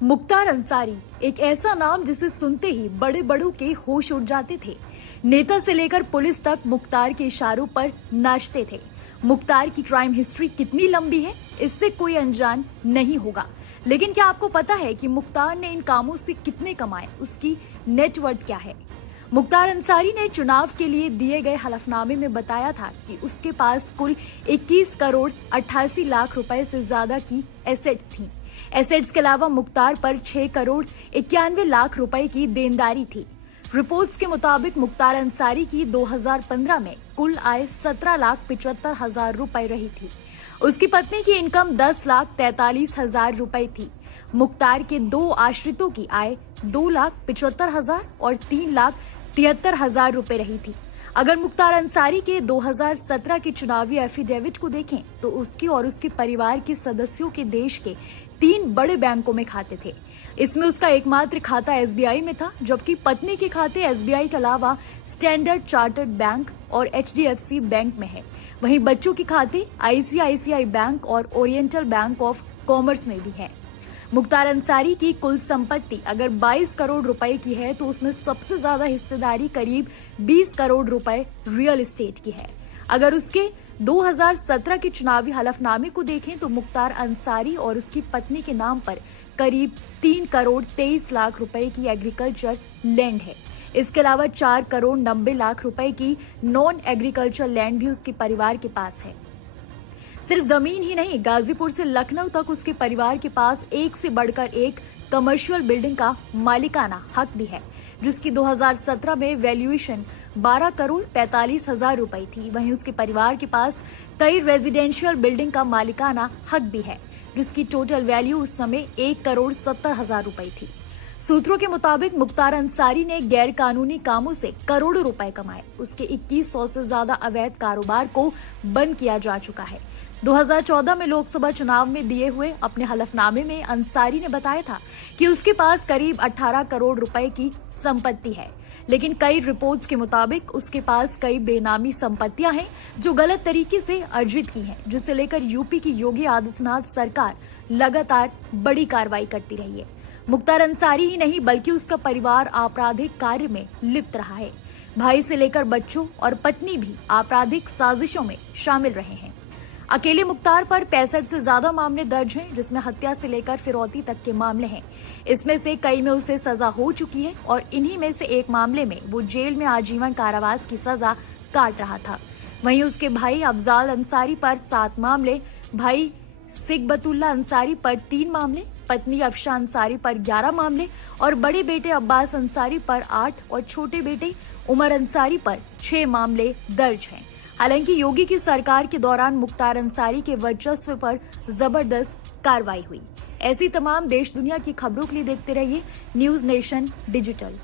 मुख्तार अंसारी एक ऐसा नाम जिसे सुनते ही बड़े बड़ों के होश उड़ जाते थे। नेता से लेकर पुलिस तक मुख्तार के इशारों पर नाचते थे। मुख्तार की क्राइम हिस्ट्री कितनी लंबी है, इससे कोई अनजान नहीं होगा। लेकिन क्या आपको पता है कि मुख्तार ने इन कामों से कितने कमाए, उसकी नेटवर्थ क्या है? मुख्तार अंसारी ने चुनाव के लिए दिए गए हलफनामे में बताया था कि उसके पास कुल 21 करोड़ 88 लाख रुपए से ज्यादा की एसेट्स थीं। एसेट्स के अलावा मुख्तार पर 6 करोड़ 91 लाख रुपए की देनदारी थी। रिपोर्ट्स के मुताबिक मुख्तार अंसारी की 2015 में कुल आय 17 लाख 75 हजार रुपए रही थी। उसकी पत्नी की इनकम 10 लाख 43 हजार रुपए थी। मुख्तार के 2 आश्रितों की आय 2 लाख 75 हजार और 3 लाख 73 हजार रुपए रही थी। अगर मुख्तार अंसारी के 2017 के चुनावी एफिडेविट को देखें तो उसकी और उसके परिवार के सदस्यों के देश के 3 बड़े बैंकों में खाते थे। इसमें उसका एकमात्र खाता एसबीआई में था, जबकि पत्नी के खाते एसबीआई के अलावा स्टैंडर्ड चार्टर्ड बैंक और एचडीएफसी बैंक में है। वहीं बच्चों के खाते आईसीआईसीआई बैंक और ओरिएंटल बैंक ऑफ कॉमर्स में भी है। मुख्तार अंसारी की कुल संपत्ति अगर 22 करोड़ रुपए की है तो उसमें सबसे ज्यादा हिस्सेदारी करीब 20 करोड़ रुपए रियल एस्टेट की है। अगर उसके 2017 के चुनावी हलफनामे को देखें तो मुख्तार अंसारी और उसकी पत्नी के नाम पर करीब 3 करोड़ 23 लाख रुपए की एग्रीकल्चर लैंड है। इसके अलावा 4 करोड़ 90 लाख रुपए की नॉन एग्रीकल्चर लैंड भी उसके परिवार के पास है। सिर्फ जमीन ही नहीं, गाजीपुर से लखनऊ तक उसके परिवार के पास एक से बढ़कर एक कमर्शियल बिल्डिंग का मालिकाना हक भी है, जिसकी 2017 में वैल्यूएशन 12 करोड़ 45 हजार रुपए थी। वहीं उसके परिवार के पास कई रेजिडेंशियल बिल्डिंग का मालिकाना हक भी है, जिसकी टोटल वैल्यू उस समय 1 करोड़ 70 हजार रुपए थी। सूत्रों के मुताबिक मुख्तार अंसारी ने गैर कानूनी कामों से करोड़ों रुपए कमाए। उसके 2100 से ज्यादा अवैध कारोबार को बंद किया जा चुका है। 2014 में लोकसभा चुनाव में दिए हुए अपने हलफनामे में अंसारी ने बताया था कि उसके पास करीब 18 करोड़ रुपए की संपत्ति है, लेकिन कई रिपोर्ट्स के मुताबिक उसके पास कई बेनामी संपत्तियां हैं जो गलत तरीके से अर्जित की हैं, जिसे लेकर यूपी की योगी आदित्यनाथ सरकार लगातार बड़ी कार्रवाई करती रही है। मुख्तार अंसारी ही नहीं बल्कि उसका परिवार आपराधिक कार्य में लिप्त रहा है। भाई से लेकर बच्चों और पत्नी भी आपराधिक साजिशों में शामिल रहे हैं। अकेले मुख्तार पर 65 से ज्यादा मामले दर्ज हैं, जिसमें हत्या से लेकर फिरौती तक के मामले हैं। इसमें से कई में उसे सजा हो चुकी है और इन्हीं में से एक मामले में वो जेल में आजीवन कारावास की सजा काट रहा था। वहीं उसके भाई अफजाल अंसारी पर 7 मामले, भाई सिकबतुल्ला अंसारी पर 3 मामले, पत्नी अफशा अंसारी पर 11 मामले और बड़े बेटे अब्बास अंसारी पर 8 और छोटे बेटे उमर अंसारी पर 6 मामले दर्ज हैं। हालांकि योगी की सरकार के दौरान मुख्तार अंसारी के वर्चस्व पर जबरदस्त कार्रवाई हुई। ऐसी तमाम देश दुनिया की खबरों के लिए देखते रहिए न्यूज नेशन डिजिटल।